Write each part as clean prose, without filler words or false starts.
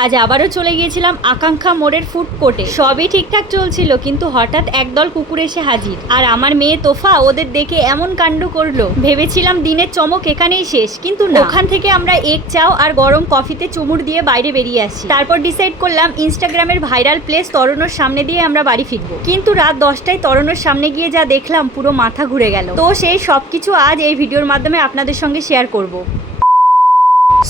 আজ আবারও চলে গিয়েছিলাম আকাঙ্ক্ষা মোড়ের ফুড কোর্টে। সবই ঠিকঠাক চলছিল, কিন্তু হঠাৎ একদল কুকুর এসে হাজির। আর আমার মেয়ে তোফা ওদের দেখে এমন কাণ্ড করলো, ভেবেছিলাম দিনের চমক এখানেই শেষ, কিন্তু না। ওখান থেকে আমরা এগ চাও আর গরম কফিতে চুমুর দিয়ে বাইরে বেরিয়ে আসি। তারপর ডিসাইড করলাম ইনস্টাগ্রামের ভাইরাল প্লেস তরুণের সামনে দিয়ে আমরা বাড়ি ফিরবো। কিন্তু রাত 10টায় তরুণের সামনে গিয়ে যা দেখলাম, পুরো মাথা ঘুরে গেল। তো সেই সবকিছু আজ এই ভিডিওর মাধ্যমে আপনাদের সঙ্গে শেয়ার করব।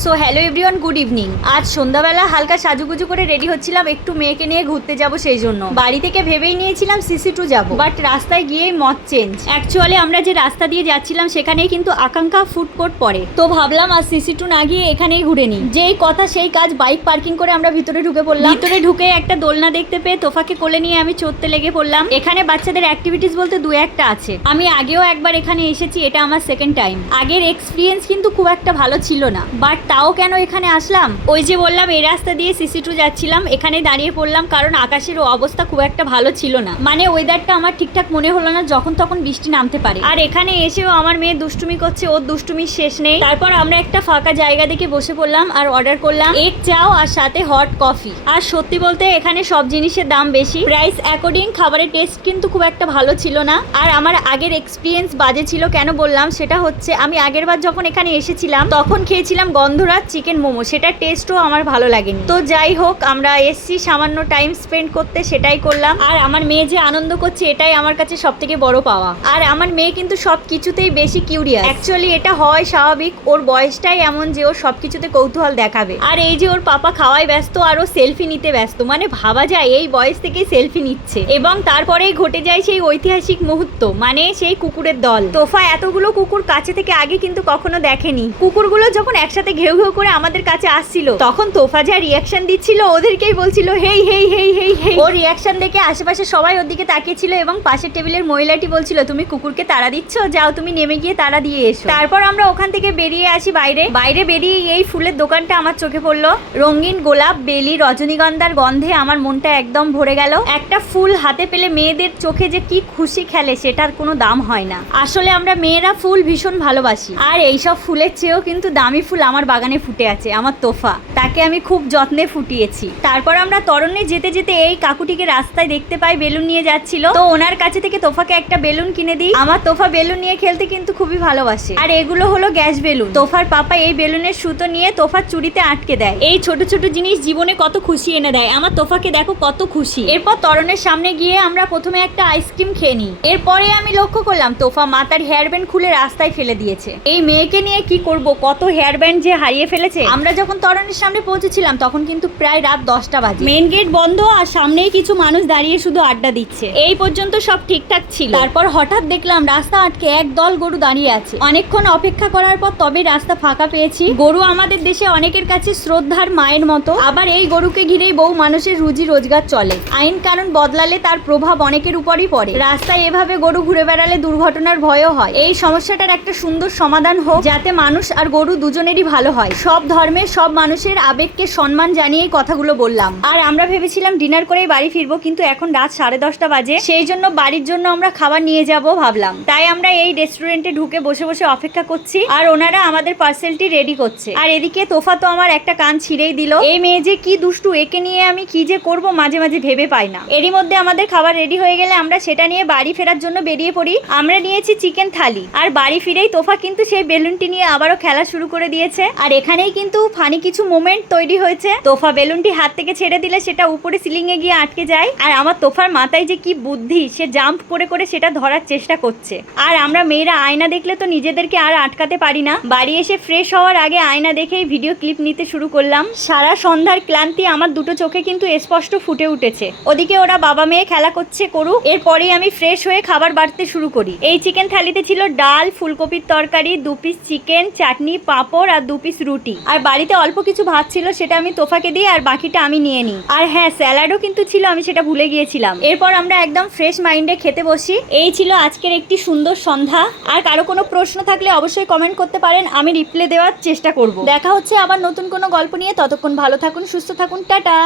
So hello everyone, good evening. আজ সন্ধ্যাবেলা হালকা সাজুগুজু করে রেডি হচ্ছিলাম, একটু মেয়েকে নিয়ে ঘুরতে যাব। সেই জন্য বাড়ি থেকে ভেবেই নিয়েছিলাম CC2 যাব, বাট রাস্তায় গিয়েই মত চেঞ্জ। অ্যাকচুয়ালি আমরা যে রাস্তা দিয়ে যাচ্ছিলাম সেখানেই কিন্তু আকাঙ্ক্ষা ফুড কোর্ট পড়ে। তো ভাবলাম আজ CC2 না গিয়ে এখানেই ঘুরে নিই। যেই কথা সেই কাজ, বাইক পার্কিং করে আমরা ভিতরে ঢুকে পড়লাম। ভিতরে ঢুকে একটা দোলনা দেখতে পেয়ে তোফাকে কোলে নিয়ে আমি চড়তে লেগে পড়লাম। এখানে বাচ্চাদের অ্যাক্টিভিটিস বলতে দু একটা আছে। আমি আগেও একবার এখানে এসেছি, এটা আমার সেকেন্ড টাইম। আগের এক্সপিরিয়েন্স কিন্তু খুব একটা ভালো ছিল না, বাট তাও কেন এখানে আসলাম, ওই যে বললাম এই রাস্তা দিয়ে CC2 যাচ্ছিলাম, এখানে দাঁড়িয়ে পড়লাম কারণ আকাশের অবস্থা খুব একটা ভালো ছিল না। মানে ওয়েদারটা আমার ঠিকঠাক মনে হলো না, যখন তখন বৃষ্টি নামতে পারে। আর এখানে এসেও আমার মেয়ে দুষ্টুমি করছে, ওর দুষ্টুমির শেষ নেই। তারপর আমরা একটা ফাঁকা জায়গা দেখে বসে পড়লাম আর অর্ডার করলাম এগ চাও আর সাথে হট কফি। আর সত্যি বলতে এখানে সব জিনিসের দাম বেশি, প্রাইস অ্যাকর্ডিং খাবারের টেস্ট কিন্তু খুব একটা ভালো ছিল না। আর আমার আগের এক্সপিরিয়েন্স বাজে ছিল। কেন বললাম সেটা হচ্ছে, আমি আগের বার যখন এখানে এসেছিলাম তখন খেয়েছিলাম গন্ধরাজ চিকেন মোমো, সেটা টেস্টও আমার ভালো লাগেনি। তো যাই হোক, আমরা এসছি সামান্য টাইম স্পেন্ড করতে, সেটাই করলাম। আর আমার মেয়ে যে আনন্দ করছে এটাই আমার কাছে সব থেকে বড় পাওয়া। আর আমার মেয়ে কিন্তু সব কিছুতেই বেশি কিউরিয়াস। অ্যাকচুয়ালি এটা হয় স্বাভাবিক, ওর বয়সটাই এমন যে ওর সব কিছুতে কৌতূহল দেখাবে। আর এই যে ওর পাপা খাওয়ায় ব্যস্ত আর ও সেলফি নিতে ব্যস্ত, মানে ভাবা যায় এই বয়স থেকেই সেলফি নিচ্ছে। এবং তারপরেই ঘটে যায় সেই ঐতিহাসিক মুহূর্ত, মানে সেই কুকুরের দল। তোফা এতগুলো কুকুর কাছে থেকে আগে কিন্তু কখনো দেখেনি। কুকুরগুলো যখন একসাথে ঘেউ ঘেউ করে আমাদের কাছে আসছিল, তখন তোফা যা রিয়াকশন দিচ্ছিল, ওদেরকেই বলছিল হেই হেই হেই হেই হেই। ওর রিয়াকশন দেখে আশেপাশে সবাই ওর দিকে তাকিয়েছিল এবং পাশের টেবিলের মহিলাটি বলছিল, তুমি কুকুরকে তাড়া দিচ্ছ, যাও তুমি নেমে গিয়ে তাড়া দিয়ে এসো। তারপর আমরা ওখান থেকে বেরিয়ে আসি বাইরে বেরিয়ে এই ফুলের দোকানটা আমার চোখে পড়লো। রঙিন গোলাপ, বেলি, রজনীগন্ধার গন্ধে আমার মনটা একদম ভরে গেল। একটা ফুল হাতে পেলে মেয়েদের চোখে যে কি খুশি খেলে, সেটার কোনো দাম হয় না। আসলে আমরা মেয়েরা ফুল ভীষণ ভালোবাসি। আর এইসব ফুলের চেয়েও কিন্তু দামি ফুল আমার বাগানে ফুটে আছে। আমার তোফা, তাকে আমি খুব যত্নে ফুটিয়েছি। তারপর আমরা তরণে যেতে যেতে এই কাকুটিকে রাস্তায় দেখতে পাই, বেলুন নিয়ে যাচ্ছিল। তো ওনার কাছে থেকে তোফাকে একটা বেলুন কিনে দিই। আমার তোফা বেলুন নিয়ে খেলতে কিন্তু খুবই ভালোবাসে। আর এগুলো হলো গ্যাস বেলুন। তোফার পাপা এই বেলুনের সুতো নিয়ে তোফার চুড়িতে আটকে দেয়। এই ছোট ছোট জিনিস জীবনে কত খুশি এনে দেয়। আমার তোফাকে দেখো কত খুশি। এরপর তরণের সামনে গিয়ে আমরা প্রথমে একটা আইসক্রিম খেয়ে নিই। এরপরে আমি লক্ষ্য করলাম তোফা মাথার হেয়ার ব্যান্ড খুলে রাস্তায় ফেলে দিয়েছে। এই মেয়েকে নিয়ে কি করব, কত হেয়ার ব্যান্ড যে হারিয়ে ফেলেছে। আমরা যখন তরণের সামনে পৌঁছেছিলাম তখন কিন্তু প্রায় রাত 10টা বাজে। মেইন গেট বন্ধ আর সামনেই কিছু মানুষ দাঁড়িয়ে শুধু আড্ডা দিচ্ছে। এই পর্যন্ত সব ঠিকঠাক ছিল। তারপর হঠাৎ দেখলাম রাস্তা আটকে এক দল গরু দাঁড়িয়ে আছে। অনেকক্ষণ অপেক্ষা করার পর তবে রাস্তা ফাঁকা পেয়েছি। গরু আমাদের দেশে অনেকের কাছে শ্রদ্ধার মায়ের মতো। আবার এই গরুকে ঘিরেই বহু মানুষের রুজি রোজগার চলে। আইন কানুন বদলালে তার প্রভাব অনেকের উপরই পড়ে। রাস্তায় এভাবে গরু ঘুরে বেড়ালে দুর্ঘটনার ভয়ও হয়। এই সমস্যাটার একটা সুন্দর সমাধান হোক, যাতে মানুষ আর গরু দুজনেরই ভালো হয়। সব ধর্মের সব মানুষের আবেগকে সম্মান জানিয়েই কথাগুলো বললাম। আর আমরা ভেবেছিলাম ডিনার করেই বাড়ি ফিরবো, কিন্তু এখন রাত 10:30 বাজে। সেই জন্য বাড়ির জন্য আমরা খাবার নিয়ে যাব ভাবলাম। তাই আমরা এই রেস্টুরেন্টে ঢুকে বসে বসে অপেক্ষা করছি, আর ওনারা আমাদের পার্সেলটি রেডি করছে। আর এদিকে তোফা তো আমার একটা কান ছিঁড়েই দিল। এই মেয়ে যে কি দুষ্টু, একে নিয়ে আমি কি যে করব মাঝে মাঝে ভেবে পাই না। এরই মধ্যে আমাদের খাবার রেডি হয়ে গেলে আমরা সেটা নিয়ে বাড়ি ফেরার জন্য বেরিয়ে পড়ি। আমরা নিয়েছি চিকেন থালি। আর বাড়ি ফিরেই তোফা কিন্তু সেই বেলুনটি নিয়ে আবারও খেলা শুরু করে দিয়েছে। আর এখানেই কিন্তু ফানি কিছু মোমেন্ট তৈরি হয়েছে। তোফা বেলুনটি হাত থেকে ছেড়ে দিলে সেটা উপরে সিলিং এ গিয়ে আটকে যায়। আর আমার তোফার মাথায় যে কি বুদ্ধি, সে জাম্প করে করে সেটা ধরার চেষ্টা করছে। আর আমরা মেয়েরা আয়না দেখলে তো নিজেদেরকে আর আটকাতে পারি না। বাড়ি এসে ফ্রেশ হওয়ার আগে আয়না দেখেই ভিডিও ক্লিপ নিতে শুরু করলাম। সারা সন্ধ্যার ক্লান্তি আমার দুটো চোখে কিন্তু স্পষ্ট ফুটে উঠেছে। ওদিকে ওরা বাবা মেয়ে খেলা করছে, করুক। এরপরেই আমি ফ্রেশ হয়ে খাবার বাড়তে শুরু করি। এই চিকেন থালিতে ছিল ডাল, ফুলকপির তরকারি, 2 পিস চিকেন, চাটনি, পাঁপড় আর 2 পিস রুটি। আর বাড়িতে অল্প কিছু ভাত ছিল, সেটা আমি তোফাকে দিই আর বাকিটা আমি নিয়ে নিই। আর হ্যাঁ, স্যালাডও কিন্তু ছিল, আমি সেটা ভুলে গিয়েছিলাম। এরপর আমরা একদম ফ্রেশ মাইন্ডে খেতে বসি। এই ছিল আজকের একটি সুন্দর সন্ধ্যা। আর কারো কোনো প্রশ্ন থাকলে অবশ্যই কমেন্ট করতে পারেন, আমি রিপ্লাই দেওয়ার চেষ্টা করব। দেখা হচ্ছে আবার নতুন কোনো গল্প নিয়ে। ততক্ষণ ভালো থাকুন, সুস্থ থাকুন, টাটা।